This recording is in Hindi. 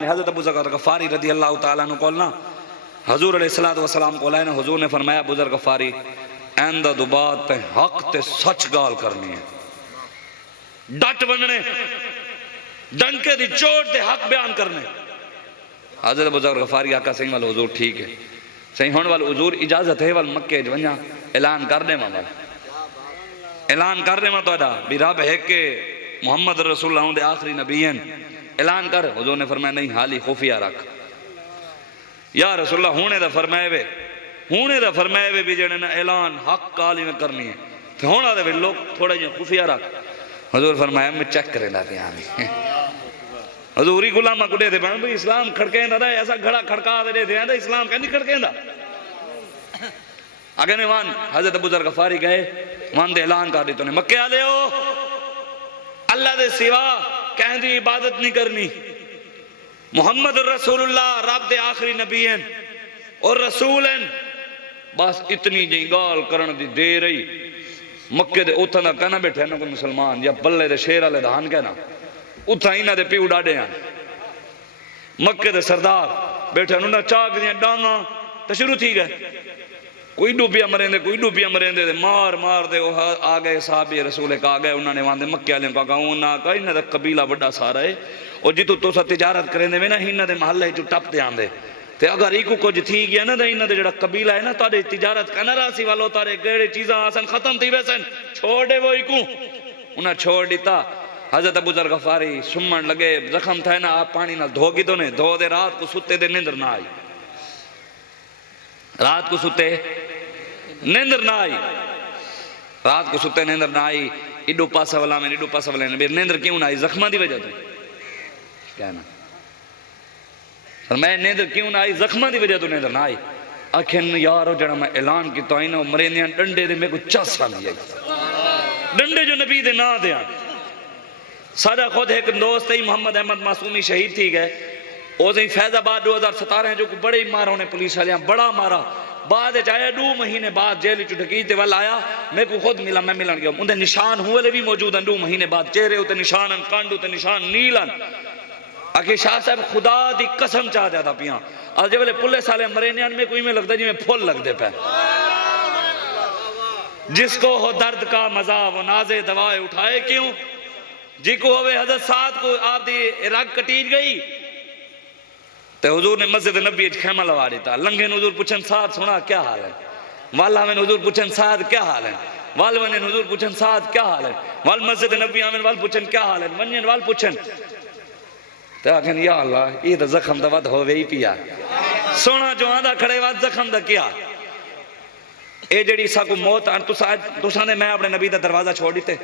हज़रत अबू ज़र गफ़ारी रज़ी अल्लाह तआला अन्हु को ना हजूर अलैहिस्सलातु वस्सलाम को लाए ना, हजूर ने फरमाया अबू ज़र गफ़ारी आंदा दुबात ते हक ते सच गाल करनी है, डट बनने, डंके दी चोट ते हक बयान करने। हज़रत अबू ज़र गफ़ारी आका सही वाल हुजूर ठीक है, सही हुण वाल हुजूर इजाजत है वाल मक्के च वञा ऐलान कर दे वाल, ऐलान कर दे तोड़ा भी रब है के मोहम्मद रसूलुल्लाह दे आखिरी नबी हैं, ऐलान कर। हुजूर ने फरमाया नहीं हाली खुफिया रख। या रसूलुल्लाह हुणे दा फरमाए वे, हुणे दा फरमाए वे भी जने ना ऐलान हक काली में करनी है ते हुण आदे लोग थोड़ा जिहा खुफिया रख। हुजूर फरमाया मैं चेक करेंदा पिया हजूर ही गुलामा को दे दे भाई इस्लाम खड़केंदा था, ऐसा घड़ा खड़का दे दे आंदा इस्लाम कहनी खड़केंदा। आगे ने वान हजरत अबू ज़र गफ़ारी गए वान दे ऐलान कर दी तूने मक्के आले हो अल्लाह दे सिवा कहीं दी इबादत नहीं करनी, मोहम्मद रसूलुल्लाह रब दे आखिरी नबी हैं और रसूल हैं। बस इतनी जी गाल करन दी दे रही मक्के दे उथां दा कहना बैठे ना कोई मुसलमान या बल्ले दे शेर वाले धान कहना उथा इन्हां दे प्यू डाडे हैं मक्के दे सरदार बैठे उन्होंने चाक दियां डांगा तो शुरू थी गए, कोई डूबिया मरेंदे कोई डूबिया मरेंदे मार मार दे आ गए साहब रसूल आ गए। उन्होंने वहां मक्के वाले को कहा उन्हें कहा इन्हों का कबीला बड़ा सारा है और जितों तुस तिजारत करेंदे वे ना इन्हों के महल्ले चो टपते आंदे ते अगर एक कुछ थी गया ना तो इन्हों का जो कबीला है ना तारे तिजारत करना रासी वालों तारे गहरे चीज़ा आसन खत्म थी वैसन छोड़ दे वो इकू उन्हें छोड़ दिता। हज़रत अबू ज़र गफ़ारी सुमन लगे जख्म थे ना आप पानी ना धो गिदो ने धो दे रात को सुते दे नींदर ना आई, रात को सुते नींदर ना आई, रात को सुते नींदर ना आई। इडू पासा वाला में इडू पासा वाले में नींदर क्यों ना आई? जख्मा की वजह तो कहना मैं नींदर क्यों ना आई? जख्मा की वजह तो नींदर ना आई। आखिर यार जरा मैं ऐलान किया इन मरेंदियां डंडे दे मेरे को चस आ गई डंडे जो नबी दे ना दे। सारा खुद एक दोस्त ही मोहम्मद अहमद मासूमी शहीद थी गए उस फैजाबाद 2017 जो बड़े ही मारा उन्हें पुलिस वाले बड़ा मारा बाद आया 2 महीने बाद जेल ढकीते वाल आया मेरे को खुद मिला मैं मिलन गया उनके निशान हुए भी मौजूद हैं 2 महीने बाद चेहरे उत्ते निशान कंड उत्ते निशान नीलन। आखिर शाह साहब खुदा की कसम चाह दिया था पिया और जो वेले पुलिस वाले मरे ने में कोई में लगता जिमें फुल लगते पे जिसको हो दर्द का मजा वो नाजे दवाए उठाए क्यों जिको होवे हजरत साद को आप दी रग कटीज गई तो हुजूर ने मस्जिद नबी खेमा लगा दिता। लंघे हुजूर पूछन साद सुना क्या हाल है, वाल आवेन हुजूर पूछन साद क्या हाल है, वाल वने हुजूर पूछन साद क्या हाल है, वाल मस्जिद नबी आवेन वाल पूछन क्या हाल है, वनन वाल पूछन तो आखन या अल्लाह ये तो जख्म दा वध होवे ही पिया सोना जो आंदा खड़े वाद जख्म दा क्या ए जेड़ी साकू मौत तुसा ने मैं अपने नबी दा दरवाजा छोड़ दिते।